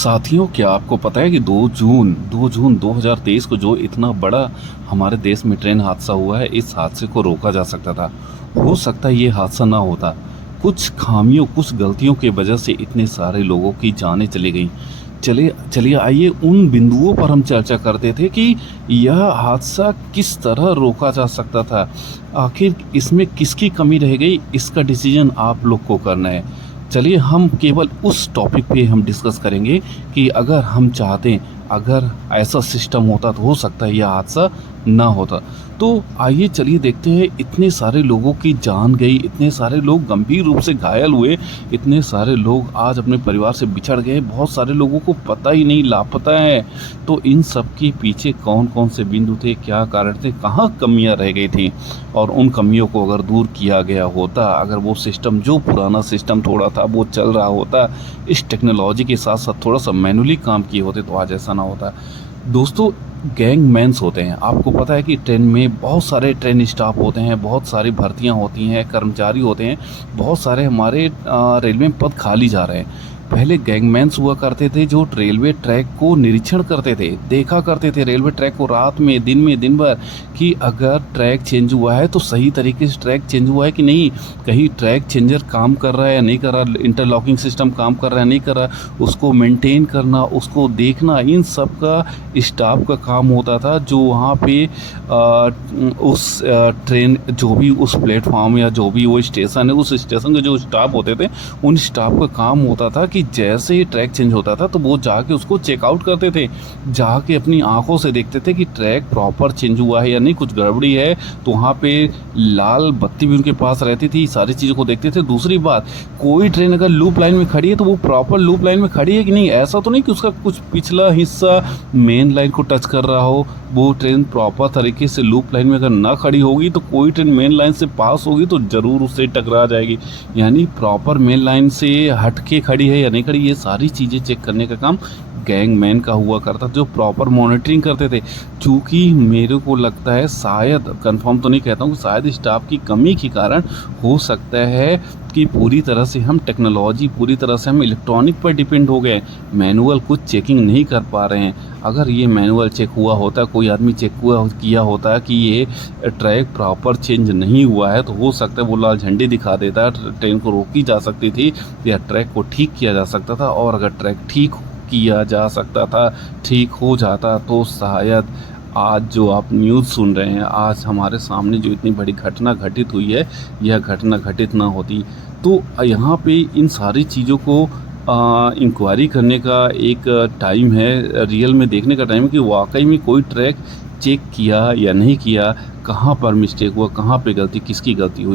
साथियों, क्या आपको पता है कि 2 जून 2023 को जो इतना बड़ा हमारे देश में ट्रेन हादसा हुआ है, इस हादसे को रोका जा सकता था। हो सकता है ये हादसा ना होता। कुछ खामियों, कुछ गलतियों की वजह से इतने सारे लोगों की जानें चली गई। चलिए चलिए आइए उन बिंदुओं पर हम चर्चा करते थे कि यह हादसा किस तरह रोका जा सकता था। आखिर इसमें किसकी कमी रह गई, इसका डिसीजन आप लोग को करना है। चलिए हम केवल उस टॉपिक पे हम डिस्कस करेंगे कि अगर हम चाहते, अगर ऐसा सिस्टम होता तो हो सकता है यह हादसा ना होता। तो आइए चलिए देखते हैं, इतने सारे लोगों की जान गई, इतने सारे लोग गंभीर रूप से घायल हुए, इतने सारे लोग आज अपने परिवार से बिछड़ गए, बहुत सारे लोगों को पता ही नहीं, लापता है। तो इन सब के पीछे कौन कौन से बिंदु थे, क्या कारण थे, कहाँ कमियां रह गई थी, और उन कमियों को अगर दूर किया गया होता, अगर वो सिस्टम, जो पुराना सिस्टम थोड़ा था वो चल रहा होता, इस टेक्नोलॉजी के साथ साथ थोड़ा सा मैनुअली काम किए होते, तो आज ऐसा ना होता। दोस्तों, गैंगमैन्स होते हैं। आपको पता है कि ट्रेन में बहुत सारे ट्रेन स्टाफ होते हैं, बहुत सारी भर्तियां होती हैं, कर्मचारी होते हैं, बहुत सारे हमारे रेलवे में पद खाली जा रहे हैं। पहले गैंगमैन्स हुआ करते थे जो रेलवे ट्रैक को निरीक्षण करते थे, देखा करते थे रेलवे ट्रैक को रात में, दिन भर, कि अगर ट्रैक चेंज हुआ है तो सही तरीके से ट्रैक चेंज हुआ है कि नहीं, कहीं ट्रैक चेंजर काम कर रहा है या नहीं कर रहा, इंटरलॉकिंग सिस्टम काम कर रहा है नहीं कर रहा, उसको मेंटेन करना, उसको देखना, इन सब का स्टाफ का काम होता था। जो वहाँ पे उस ट्रेन, जो भी उस प्लेटफॉर्म या जो भी वो स्टेशन है, उस स्टेशन के जो स्टाफ होते थे, उन स्टाफ का काम होता था कि जैसे ही ट्रैक चेंज होता था तो वो जाके उसको चेकआउट करते थे, जाके अपनी आंखों से देखते थे कि ट्रैक प्रॉपर चेंज हुआ है या नहीं, कुछ गड़बड़ी है। तो वहाँ पे लाल बत्ती भी उनके पास रहती थी, सारी चीज़ों को देखते थे। दूसरी बात, कोई ट्रेन अगर लूप लाइन में खड़ी है तो वो प्रॉपर लूप लाइन में खड़ी है कि नहीं, ऐसा तो नहीं कि उसका कुछ पिछला हिस्सा मेन लाइन को टच कर रहा हो। वो ट्रेन प्रॉपर तरीके से लूप लाइन में अगर ना खड़ी होगी तो कोई ट्रेन मेन लाइन से पास होगी तो ज़रूर उससे टकरा जाएगी। यानी प्रॉपर मेन लाइन से हट के खड़ी है या नहीं खड़ी, ये सारी चीज़ें चेक करने का काम गैंगमैन का हुआ करता, जो प्रॉपर मॉनिटरिंग करते थे। चूँकि मेरे को लगता है, शायद, कंफर्म तो नहीं कहता हूँ, शायद स्टाफ की कमी के कारण हो सकता है कि पूरी तरह से हम टेक्नोलॉजी, पूरी तरह से हम इलेक्ट्रॉनिक पर डिपेंड हो गए, मैनुअल कुछ चेकिंग नहीं कर पा रहे हैं। अगर ये मैनुअल चेक हुआ होता, कोई आदमी चेक किया होता कि ये ट्रैक प्रॉपर चेंज नहीं हुआ है, तो हो सकता है वो लाल झंडी दिखा देता, ट्रेन को रोकी जा सकती थी या ट्रैक को ठीक किया जा सकता था। और अगर ट्रैक ठीक किया जा सकता था, ठीक हो जाता, तो शायद आज जो आप न्यूज़ सुन रहे हैं, आज हमारे सामने जो इतनी बड़ी घटना घटित हुई है, यह घटना घटित ना होती। तो यहाँ पे इन सारी चीज़ों को इंक्वायरी करने का एक टाइम है, रियल में देखने का टाइम है कि वाकई में कोई ट्रैक चेक किया या नहीं किया, कहाँ पर मिस्टेक हुआ, कहाँ पे गलती, किसकी गलती हुई।